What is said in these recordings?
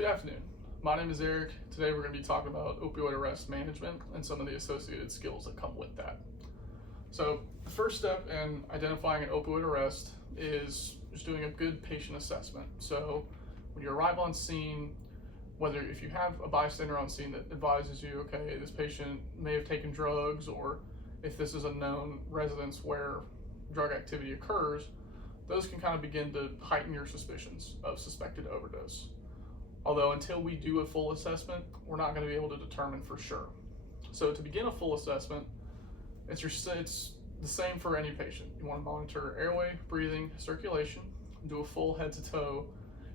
Good afternoon. My name is Eric. Today we're going to be talking about opioid arrest management and some of the associated skills that come with that. So the first step in identifying an opioid arrest is just doing a good patient assessment. So when you arrive on scene, whether if you have a bystander on scene that advises you, okay, this patient may have taken drugs, or if this is a known residence where drug activity occurs, those can kind of begin to heighten your suspicions of suspected overdose. Although until we do a full assessment, we're not going to be able to determine for sure. So to begin a full assessment, it's the same for any patient. You want to monitor airway, breathing, circulation, do a full head to toe,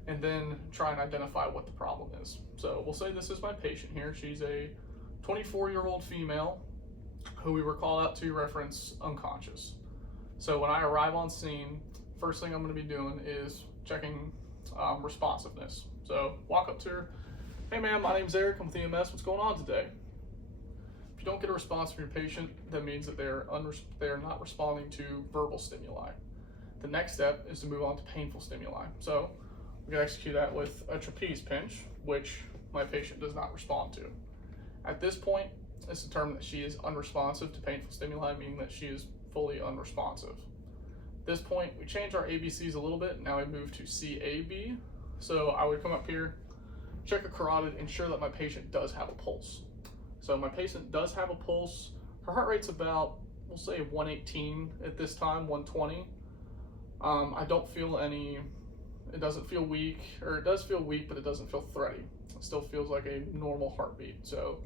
and then try and identify what the problem is. So we'll say this is my patient here. She's a 24-year-old female who we were called out to reference unconscious. So when I arrive on scene, first thing I'm going to be doing is checking responsiveness. So walk up to her, hey ma'am, my name's Eric, I'm with EMS, what's going on today? If you don't get a response from your patient, that means that they're not responding to verbal stimuli. The next step is to move on to painful stimuli. So we're going to execute that with a trapeze pinch, which my patient does not respond to. At this point, it's determined that she is unresponsive to painful stimuli, meaning that she is fully unresponsive. At this point, we change our ABCs a little bit. Now we move to CAB. So I would come up here, check a carotid, ensure that my patient does have a pulse. So my patient does have a pulse. Her heart rate's about, we'll say 118 at this time, 120. I don't feel it doesn't feel weak, or it does feel weak, but it doesn't feel thready. It still feels like a normal heartbeat. So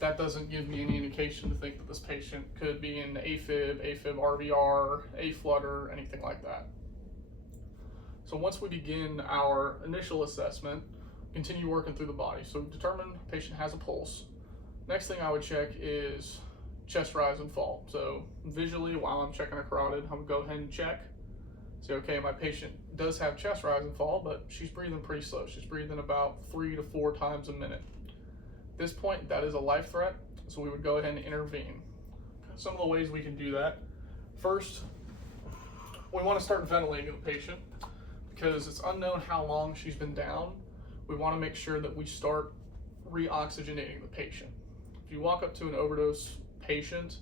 that doesn't give me any indication to think that this patient could be in AFib RVR, A-flutter, anything like that. So once we begin our initial assessment, continue working through the body. So determine the patient has a pulse. Next thing I would check is chest rise and fall. So visually, while I'm checking a carotid, I'm gonna go ahead and check. Say, okay, my patient does have chest rise and fall, but she's breathing pretty slow. She's breathing about 3 to 4 times a minute. At this point, that is a life threat, so we would go ahead and intervene. Some of the ways we can do that. First, we want to start ventilating the patient because it's unknown how long she's been down. We want to make sure that we start reoxygenating the patient. If you walk up to an overdose patient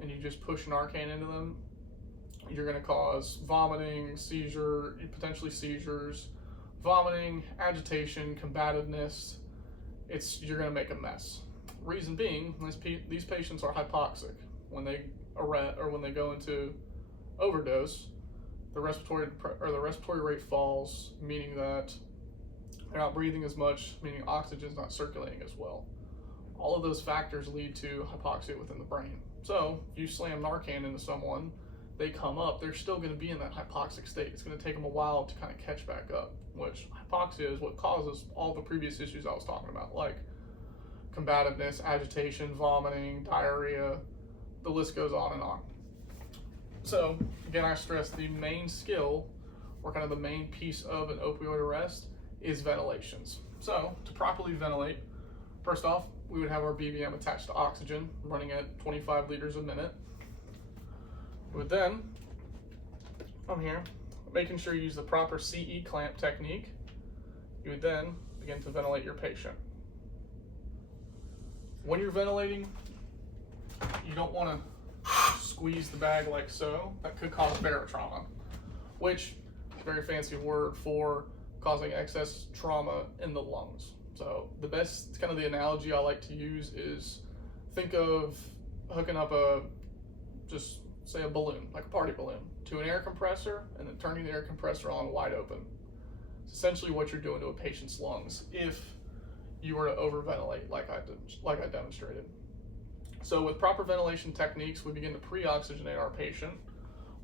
and you just push Narcan into them, you're going to cause vomiting, potentially seizures, vomiting, agitation, combativeness. You're going to make a mess. Reason being, these patients are hypoxic. When they go into overdose, the respiratory rate falls, meaning that they're not breathing as much, meaning oxygen is not circulating as well. All of those factors lead to hypoxia within the brain. So if you slam Narcan into someone, they come up, they're still going to be in that hypoxic state. It's going to take them a while to kind of catch back up, which hypoxia is what causes all the previous issues I was talking about, like combativeness, agitation, vomiting, diarrhea, the list goes on and on. So again, I stress the main skill, or kind of the main piece of an opioid arrest, is ventilations. So to properly ventilate, first off, we would have our BVM attached to oxygen, running at 25 liters a minute. We would then, from here, making sure you use the proper CE clamp technique, you would then begin to ventilate your patient. When you're ventilating, you don't want to squeeze the bag like so. That could cause barotrauma, which is a very fancy word for causing excess trauma in the lungs. So the best, kind of the analogy I like to use is, think of hooking up just say a balloon, like a party balloon, to an air compressor and then turning the air compressor on wide open. It's essentially what you're doing to a patient's lungs if you were to overventilate like I demonstrated. So with proper ventilation techniques, we begin to pre-oxygenate our patient.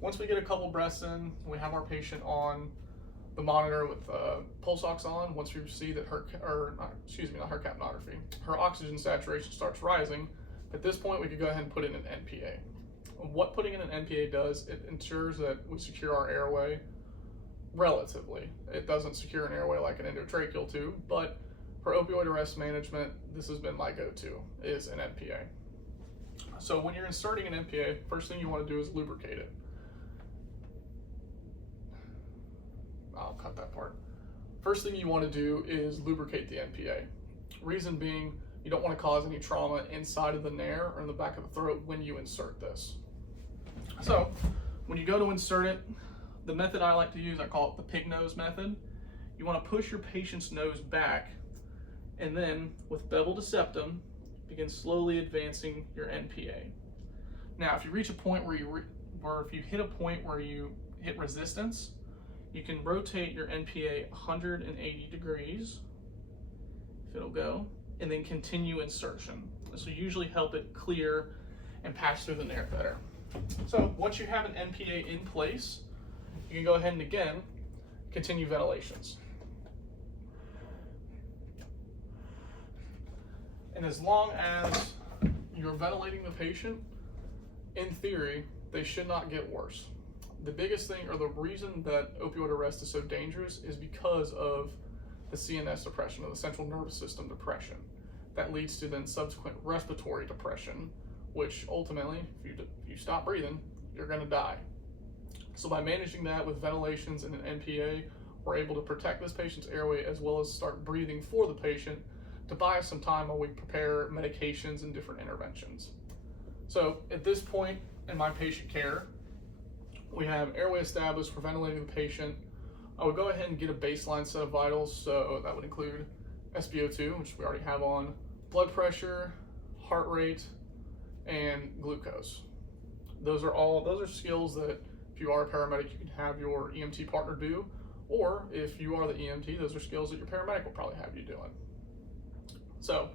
Once we get a couple breaths in, we have our patient on the monitor with pulse ox on. Once we see that her capnography, her oxygen saturation starts rising, at this point we could go ahead and put in an NPA. What putting in an NPA does, it ensures that we secure our airway relatively. It doesn't secure an airway like an endotracheal tube, but for opioid arrest management, this has been my go-to, is an NPA. So when you're inserting an NPA, first thing you want to do is lubricate it. I'll cut that part. First thing you want to do is lubricate the NPA. Reason being, you don't want to cause any trauma inside of the nair or in the back of the throat when you insert this. So when you go to insert it, the method I like to use, I call it the pig nose method. You want to push your patient's nose back, and then with bevel to septum, begin slowly advancing your NPA. Now, if you reach a point where if you hit a point where you hit resistance, you can rotate your NPA 180 degrees, if it'll go, and then continue insertion. This will usually help it clear and pass through the nair better. So once you have an NPA in place, you can go ahead and again, continue ventilations. And as long as you're ventilating the patient, in theory, they should not get worse. The biggest thing, or the reason that opioid arrest is so dangerous, is because of the CNS depression, or the central nervous system depression. That leads to then subsequent respiratory depression, which ultimately, if you stop breathing, you're gonna die. So by managing that with ventilations and an NPA, we're able to protect this patient's airway as well as start breathing for the patient to buy us some time while we prepare medications and different interventions. So at this point in my patient care, we have airway established for ventilating the patient. I would go ahead and get a baseline set of vitals, so that would include SpO2, which we already have on, blood pressure, heart rate, and glucose. Those are skills that if you are a paramedic, you can have your EMT partner do, or if you are the EMT, those are skills that your paramedic will probably have you doing. So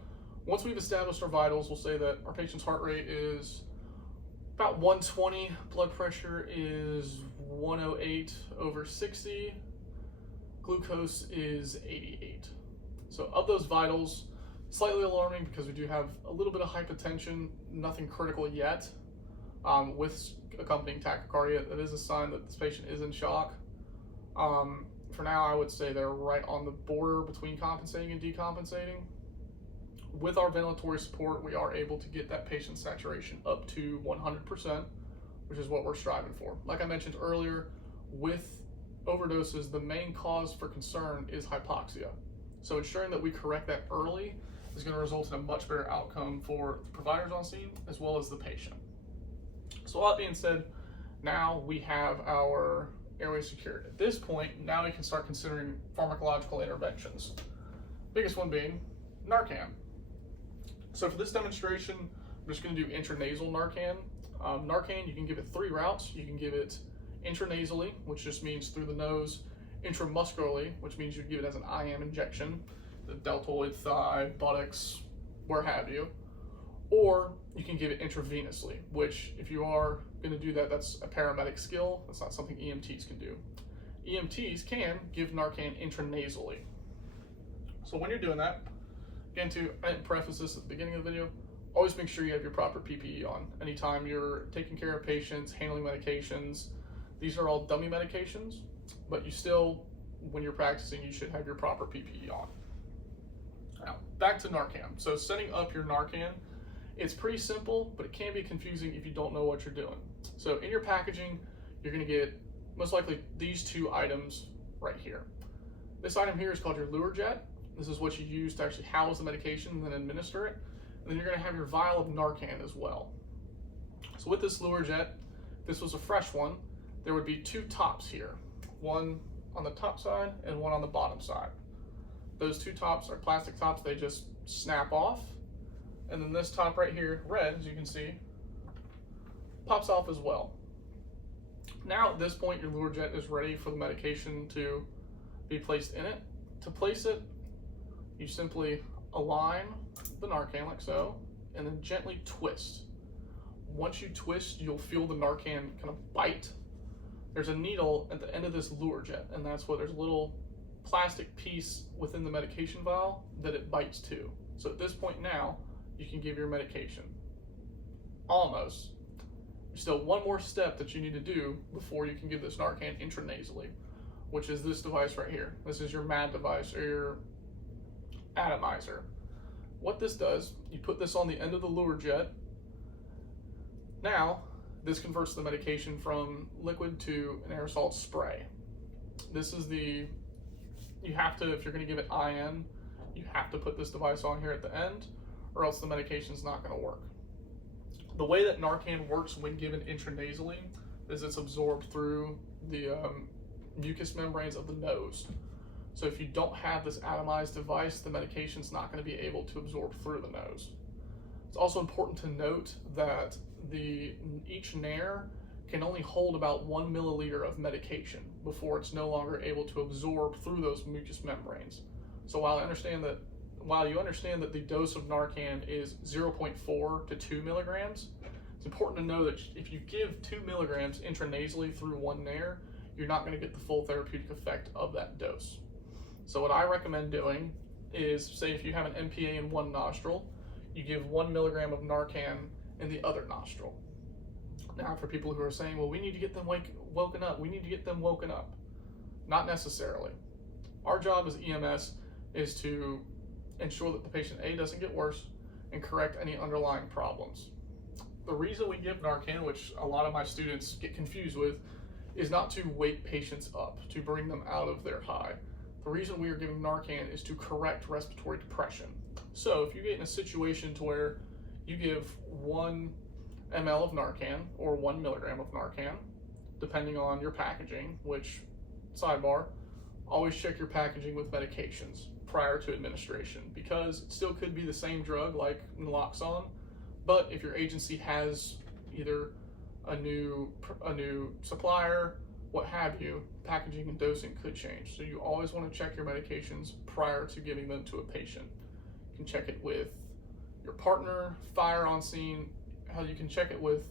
once we've established our vitals, we'll say that our patient's heart rate is about 120, blood pressure is 108/60, glucose is 88. So of those vitals, slightly alarming because we do have a little bit of hypotension, nothing critical yet, with accompanying tachycardia. That is a sign that this patient is in shock. For now, I would say they're right on the border between compensating and decompensating. With our ventilatory support, we are able to get that patient saturation up to 100%, which is what we're striving for. Like I mentioned earlier, with overdoses, the main cause for concern is hypoxia. So ensuring that we correct that early is going to result in a much better outcome for the providers on scene as well as the patient. So all that being said, now we have our airway secured. At this point, now we can start considering pharmacological interventions. Biggest one being Narcan. So for this demonstration, I'm just going to do intranasal Narcan. Narcan, you can give it 3 routes. You can give it intranasally, which just means through the nose, intramuscularly, which means you give it as an IM injection, the deltoid, thigh, buttocks, where have you. Or you can give it intravenously, which if you are going to do that, that's a paramedic skill. That's not something EMTs can do. EMTs can give Narcan intranasally. So when you're doing that, again, I didn't preface this at the beginning of the video, always make sure you have your proper PPE on. Anytime you're taking care of patients, handling medications, these are all dummy medications, but you still, when you're practicing, you should have your proper PPE on. Now, back to Narcan. So setting up your Narcan, it's pretty simple, but it can be confusing if you don't know what you're doing. So in your packaging, you're gonna get most likely these 2 items right here. This item here is called your Luerjet. This is what you use to actually house the medication and then administer it. And then you're gonna have your vial of Narcan as well. So with this Luerjet, if this was a fresh one, there would be 2 tops here. One on the top side and one on the bottom side. Those 2 tops are plastic tops, they just snap off. And then this top right here, red, as you can see, pops off as well. Now at this point, your Luerjet is ready for the medication to be placed in it. To place it, you simply align the Narcan like so, and then gently twist. Once you twist, you'll feel the Narcan kind of bite. There's a needle at the end of this Luerjet, and that's what there's a little plastic piece within the medication vial that it bites to. So at this point now, you can give your medication. Almost. There's still one more step that you need to do before you can give this Narcan intranasally, which is this device right here. This is your MAD device, or your atomizer. What this does, you put this on the end of the Luerjet. Now, this converts the medication from liquid to an aerosol spray. This is the, you have to, if you're going to give it IN, you have to put this device on here at the end, or else the medication's not going to work. The way that Narcan works when given intranasally is it's absorbed through the mucous membranes of the nose. So if you don't have this atomized device, the medication's not going to be able to absorb through the nose. It's also important to note that each nair can only hold about 1 milliliter of medication before it's no longer able to absorb through those mucous membranes. So while you understand that the dose of Narcan is 0.4 to 2 milligrams, it's important to know that if you give 2 milligrams intranasally through one nair, you're not going to get the full therapeutic effect of that dose. So what I recommend doing is, say if you have an NPA in one nostril, you give 1 milligram of Narcan in the other nostril. Now, for people who are saying, well, we need to get them woken up, not necessarily. Our job as EMS is to ensure that the patient A doesn't get worse and correct any underlying problems. The reason we give Narcan, which a lot of my students get confused with, is not to wake patients up, to bring them out of their high. The reason we are giving Narcan is to correct respiratory depression. So if you get in a situation to where you give 1 ml of Narcan or 1 milligram of Narcan, depending on your packaging, which, sidebar, always check your packaging with medications prior to administration, because it still could be the same drug like naloxone, but if your agency has either a new supplier, what have you, packaging and dosing could change. So you always want to check your medications prior to giving them to a patient. You can check it with your partner, fire on scene. How you can check it with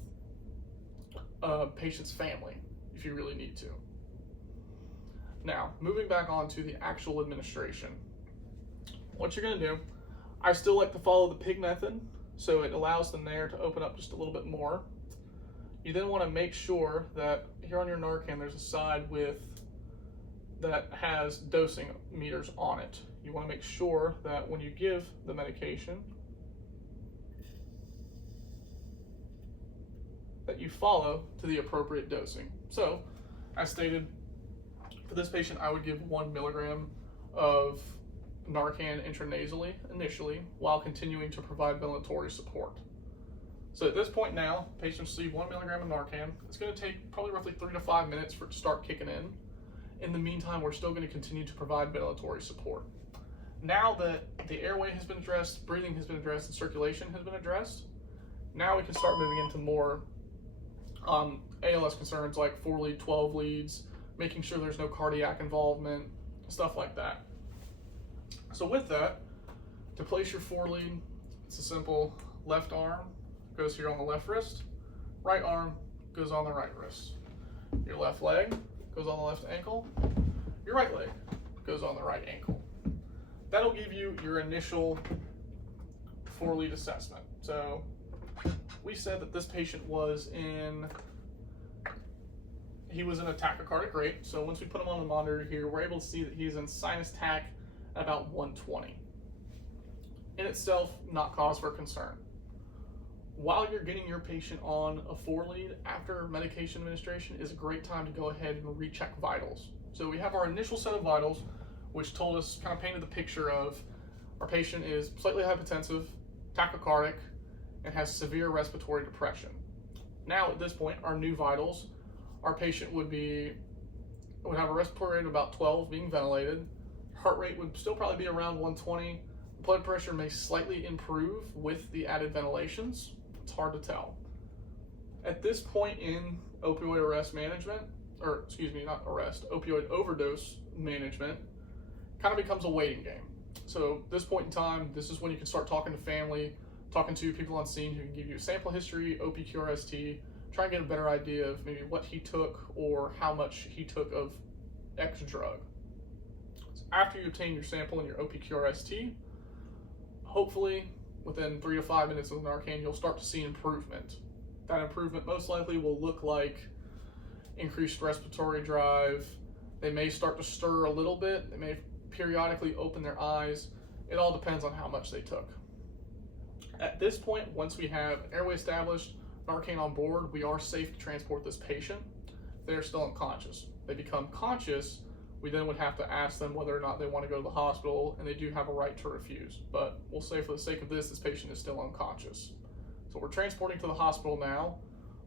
a patient's family if you really need to. Now, moving back on to the actual administration. What you're going to do, I still like to follow the PIG method, so it allows the nair to open up just a little bit more. You then want to make sure that here on your Narcan there's a side that has dosing meters on it. You want to make sure that when you give the medication that you follow to the appropriate dosing. So, as stated, for this patient I would give 1 milligram of Narcan intranasally initially while continuing to provide ventilatory support. So at this point now, patients receive 1 milligram of Narcan. It's going to take probably roughly 3 to 5 minutes for it to start kicking in. In the meantime, we're still going to continue to provide ventilatory support. Now that the airway has been addressed, breathing has been addressed, and circulation has been addressed, now we can start moving into more ALS concerns like 4-lead, 12 leads, making sure there's no cardiac involvement, stuff like that. So with that, to place your 4-lead, it's a simple left arm goes here on the left wrist, right arm goes on the right wrist. Your left leg goes on the left ankle, your right leg goes on the right ankle. That'll give you your initial 4-lead assessment. So we said that this patient was in a tachycardic rate. So once we put him on the monitor here, we're able to see that he's in sinus tach at about 120. In itself, not cause for concern. While you're getting your patient on a 4-lead, after medication administration is a great time to go ahead and recheck vitals. So we have our initial set of vitals, which told us, kind of painted the picture of our patient is slightly hypotensive, tachycardic, and has severe respiratory depression. Now at this point, our new vitals, our patient would have a respiratory rate of about 12 being ventilated. Heart rate would still probably be around 120. Blood pressure may slightly improve with the added ventilations. It's hard to tell. At this point in opioid arrest management, opioid overdose management, kind of becomes a waiting game. So at this point in time, this is when you can start talking to family, talking to people on scene who can give you a sample history, OPQRST, try and get a better idea of maybe what he took or how much he took of X drug. So after you obtain your sample and your OPQRST, hopefully within 3 to 5 minutes of Narcan, you'll start to see improvement. That improvement most likely will look like increased respiratory drive. They may start to stir a little bit. They may periodically open their eyes. It all depends on how much they took. At this point, once we have airway established, Narcan on board, we are safe to transport this patient. They're still unconscious. They become conscious we then would have to ask them whether or not they want to go to the hospital, and they do have a right to refuse. But we'll say for the sake of this patient is still unconscious. So we're transporting to the hospital now.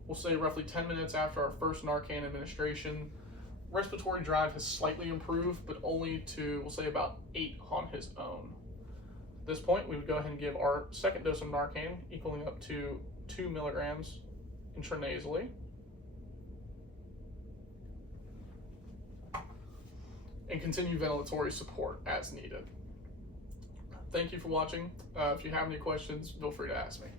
We'll say roughly 10 minutes after our first Narcan administration. Respiratory drive has slightly improved, but only to, we'll say, about 8 on his own. At this point, we would go ahead and give our second dose of Narcan, equaling up to 2 milligrams intranasally. And continue ventilatory support as needed. Thank you for watching. If you have any questions, feel free to ask me.